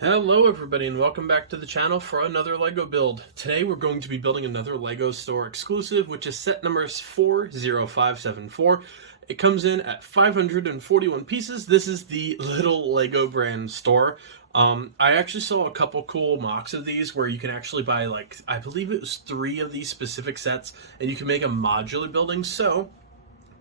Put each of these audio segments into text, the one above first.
Hello everybody and welcome back to the channel for another LEGO build. Today we're going to be building another LEGO store exclusive, which is set numbers 40574. It comes in at 541 pieces. This is the Little LEGO brand store. I actually saw a couple cool mocks of these where you can actually buy, like, I believe it was 3 of these specific sets and you can make a modular building. So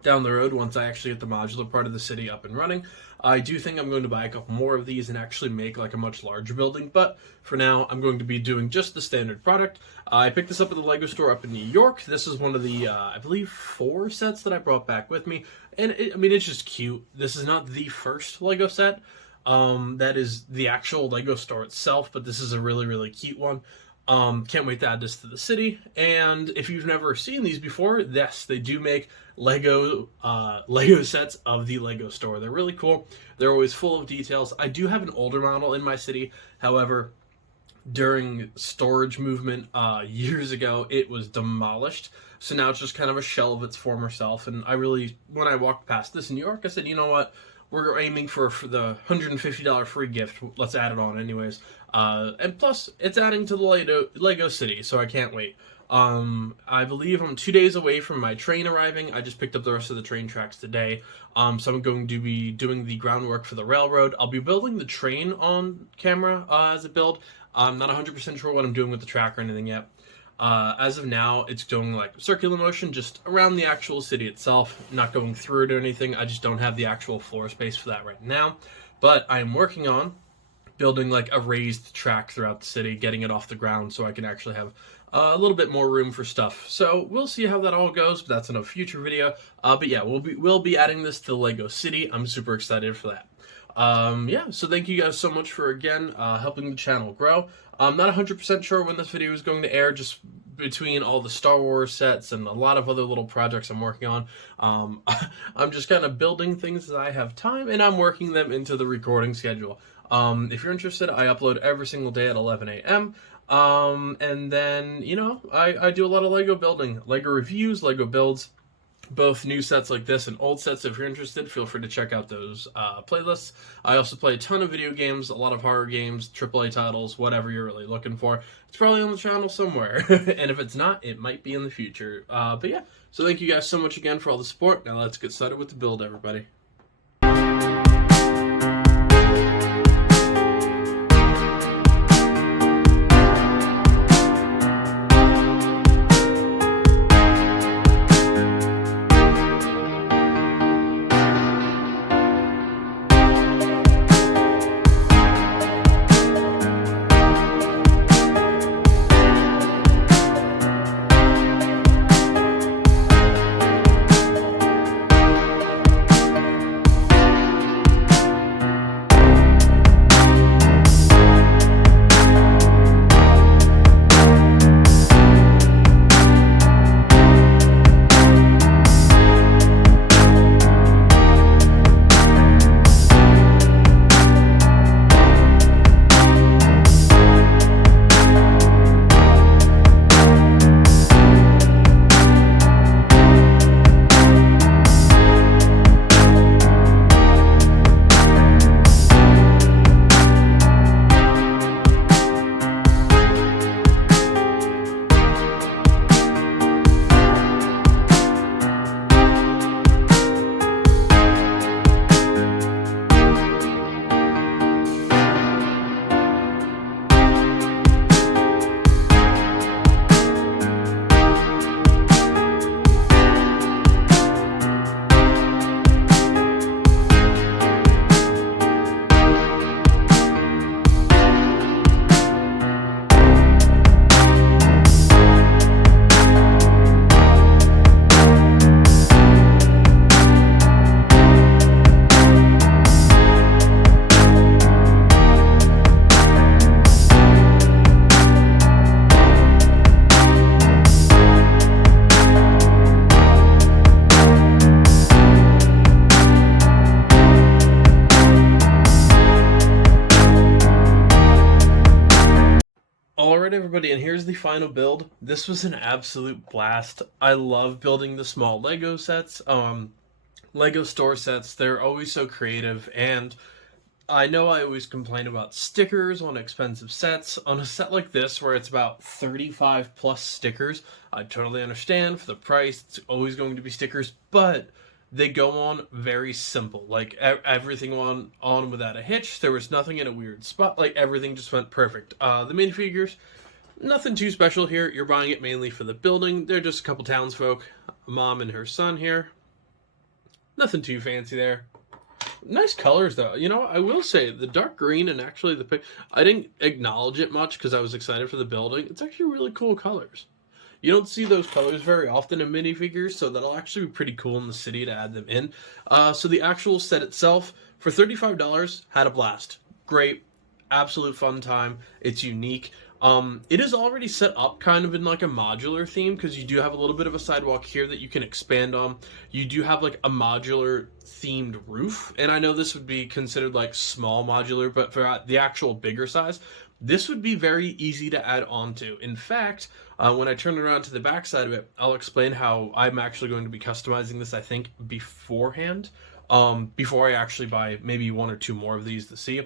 down the road, once I actually get the modular part of the city up and running, I do think I'm going to buy a couple more of these and actually make like a much larger building. But for now, I'm going to be doing just the standard product. I picked this up at the LEGO store up in New York. This is one of the, I believe, 4 sets that I brought back with me. And it's just cute. This is not the first LEGO set. That is the actual LEGO store itself, but this is a really, really cute one. Can't wait to add this to the city. And if you've never seen these before, yes, they do make Lego sets of the LEGO store. They're really cool. They're always full of details. I do have an older model in my city. However, during storage movement years ago, it was demolished. So now it's just kind of a shell of its former self. And when I walked past this in New York, I said, you know what? We're aiming for the $150 free gift. Let's add it on anyways. And plus, it's adding to the Lego City, so I can't wait. I believe I'm 2 days away from my train arriving. I just picked up the rest of the train tracks today. So I'm going to be doing the groundwork for the railroad. I'll be building the train on camera as a build. I'm not 100% sure what I'm doing with the track or anything yet. As of now, it's doing like circular motion just around the actual city itself, not going through it or anything. I just don't have the actual floor space for that right now. But I'm working on building like a raised track throughout the city, getting it off the ground so I can actually have a little bit more room for stuff. So we'll see how that all goes, but that's in a future video. But yeah, we'll be adding this to the Lego City. I'm super excited for that. Yeah, so thank you guys so much for, again, helping the channel grow. I'm not 100% sure when this video is going to air, just between all the Star Wars sets and a lot of other little projects I'm working on. I'm just kind of building things as I have time, and I'm working them into the recording schedule. If you're interested, I upload every single day at 11 a.m. And then, you know, I do a lot of LEGO building, LEGO reviews, LEGO builds. Both new sets like this and old sets. If you're interested, feel free to check out those playlists. I also play a ton of video games, a lot of horror games, AAA titles, whatever you're really looking for. It's probably on the channel somewhere. And if it's not, it might be in the future. But yeah, so thank you guys so much again for all the support. Now let's get started with the build, everybody. Alright everybody, and here's the final build. This was an absolute blast. I love building the small Lego sets. Lego store sets, they're always so creative, and I know I always complain about stickers on expensive sets. On a set like this, where it's about 35 plus stickers, I totally understand for the price, it's always going to be stickers, but they go on very simple. Like everything on without a hitch. There was nothing in a weird spot. Like everything just went perfect. The minifigures, nothing too special here. You're buying it mainly for the building. They're just a couple townsfolk, a mom and her son here. Nothing too fancy there. Nice colors though. You know, I will say the dark green and actually the pink, I didn't acknowledge it much because I was excited for the building. It's actually really cool colors. You don't see those colors very often in minifigures, so that'll actually be pretty cool in the city to add them in. So the actual set itself, for $35, had a blast. Great, absolute fun time. It's unique. It is already set up kind of in like a modular theme because you do have a little bit of a sidewalk here that you can expand on. You do have like a modular themed roof, and I know this would be considered like small modular, but for the actual bigger size, this would be very easy to add onto. In fact, when I turn it around to the back side of it, I'll explain how I'm actually going to be customizing this, I think, beforehand, before I actually buy maybe one or two more of these to see.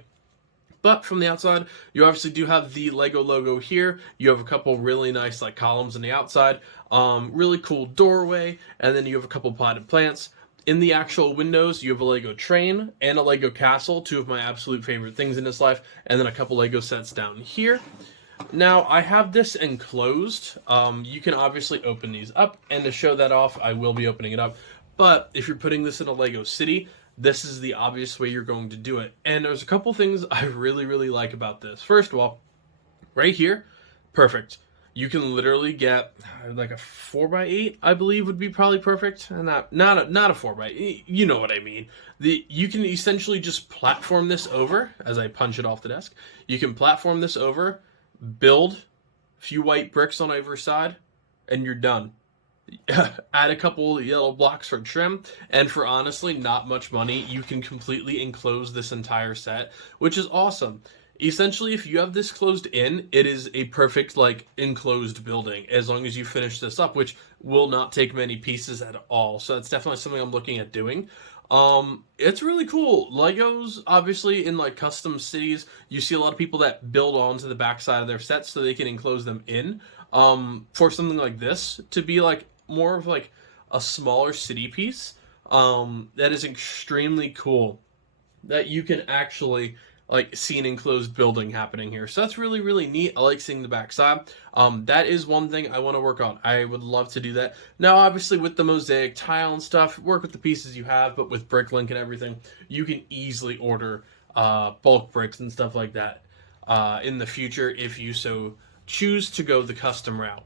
But from the outside, you obviously do have the Lego logo here. You have a couple really nice like columns on the outside, really cool doorway, and then you have a couple potted plants. In the actual windows, you have a Lego train and a Lego castle, two of my absolute favorite things in this life, and then a couple Lego sets down here. Now, I have this enclosed. You can obviously open these up, and to show that off, I will be opening it up. But if you're putting this in a Lego city, this is the obvious way you're going to do it. And there's a couple things I really, really like about this. First of all, right here, perfect. You can literally get like a 4x8, I believe would be probably perfect. And not a 4x8, you know what I mean. You can essentially just platform this over, as I punch it off the desk. You can platform this over, build a few white bricks on either side, and you're done. Add a couple yellow blocks for trim, and for honestly not much money, you can completely enclose this entire set, which is awesome. Essentially, if you have this closed in, it is a perfect like enclosed building as long as you finish this up, which will not take many pieces at all. So that's definitely something I'm looking at doing. It's really cool. Legos, obviously, in like custom cities, you see a lot of people that build onto the backside of their sets so they can enclose them in. For something like this to be like more of like a smaller city piece, that is extremely cool that you can actually like see an enclosed building happening here. So that's really, really neat. I like seeing the backside. That is one thing I want to work on. I would love to do that. Now, obviously, with the mosaic tile and stuff, work with the pieces you have, but with Bricklink and everything, you can easily order bulk bricks and stuff like that in the future if you so choose to go the custom route.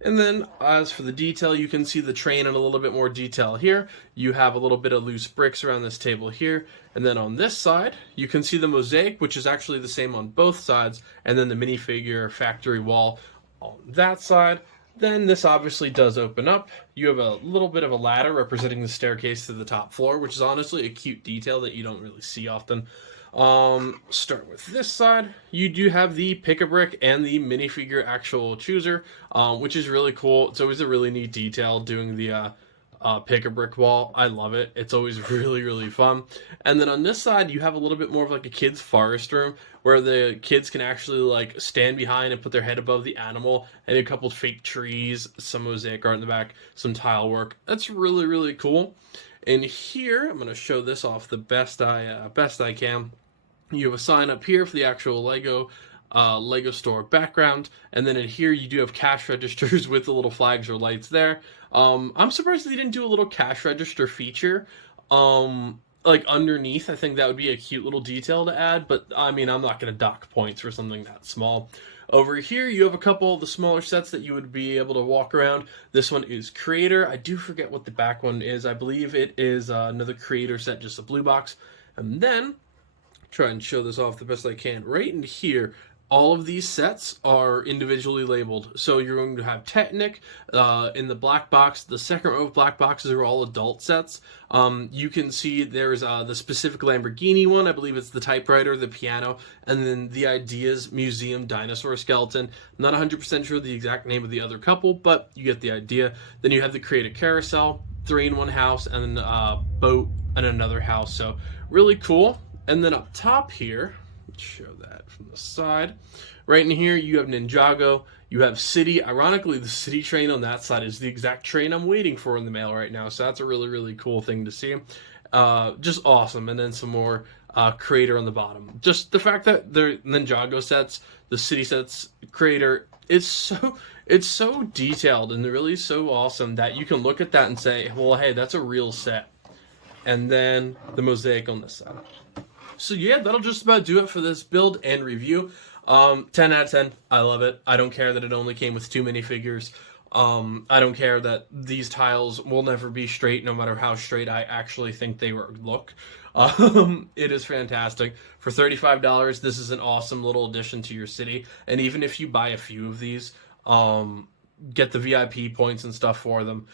And then, as for the detail, you can see the train in a little bit more detail here. You have a little bit of loose bricks around this table here. And then on this side, you can see the mosaic, which is actually the same on both sides. And then the minifigure factory wall on that side. Then this obviously does open up. You have a little bit of a ladder representing the staircase to the top floor, which is honestly a cute detail that you don't really see often. Start with this side. You do have the pick-a-brick and the minifigure actual chooser, which is really cool. It's always a really neat detail doing the pick-a-brick wall. I love it. It's always really, really fun. And then on this side, you have a little bit more of like a kid's forest room where the kids can actually like stand behind and put their head above the animal, and a couple fake trees, some mosaic art in the back, some tile work. That's really, really cool. And here, I'm going to show this off the best I can. You have a sign up here for the actual Lego store background, and then in here you do have cash registers with the little flags or lights there. I'm surprised they didn't do a little cash register feature like underneath. I think that would be a cute little detail to add, but I mean, I'm not going to dock points for something that small. Over here, you have a couple of the smaller sets that you would be able to walk around. This one is Creator. I do forget what the back one is. I believe it is another Creator set, just a blue box. And then, try and show this off the best I can. Right in here, all of these sets are individually labeled. So you're going to have Technic in the black box. The second row of black boxes are all adult sets. You can see there's the specific Lamborghini one. I believe it's the typewriter, the piano, and then the Ideas Museum dinosaur skeleton. I'm not 100% sure the exact name of the other couple, but you get the idea. Then you have the Creative Carousel, 3-in-1 house, and then a boat and another house. So really cool. And then up top here, let's show that from the side. Right in here, you have Ninjago, you have City. Ironically, the City train on that side is the exact train I'm waiting for in the mail right now. So that's a really, really cool thing to see. Just awesome. And then some more Creator on the bottom. Just the fact that they're Ninjago sets, the City sets, Creator, it's so detailed and really so awesome that you can look at that and say, well, hey, that's a real set. And then the mosaic on this side. So yeah, that'll just about do it for this build and review. 10 out of 10. I love it. I don't care that it only came with 2 minifigures. I don't care that these tiles will never be straight, no matter how straight I actually think they look. It is fantastic. For $35, this is an awesome little addition to your city. And even if you buy a few of these, get the VIP points and stuff for them,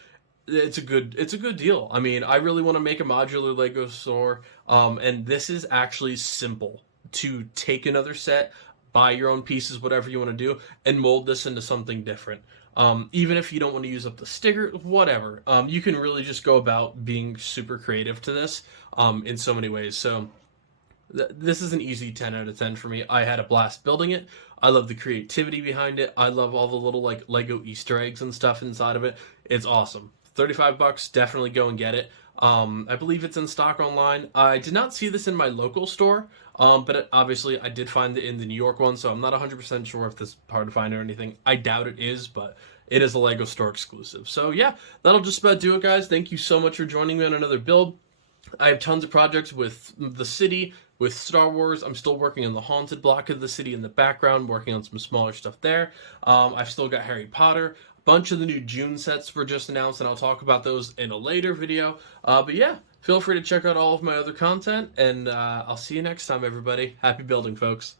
it's a good deal. I mean, I really want to make a modular Lego store, and this is actually simple to take another set, buy your own pieces, whatever you want to do, and mold this into something different. Even if you don't want to use up the sticker, whatever, you can really just go about being super creative to this in so many ways. So this is an easy 10 out of 10 for me. I had a blast building it. I love the creativity behind it. I love all the little like Lego Easter eggs and stuff inside of it. It's awesome. $35, definitely go and get it. I believe it's in stock online. I did not see this in my local store, but obviously I did find it in the New York one, so I'm not 100% sure if this is hard to find or anything. I doubt it is, but it is a Lego store exclusive. So yeah, that'll just about do it, guys. Thank you so much for joining me on another build. I have tons of projects with the city, with Star Wars. I'm still working on the haunted block of the city in the background, working on some smaller stuff there. I've still got Harry Potter. Bunch of the new June sets were just announced, and I'll talk about those in a later video. But yeah, feel free to check out all of my other content, and I'll see you next time, everybody. Happy building, folks.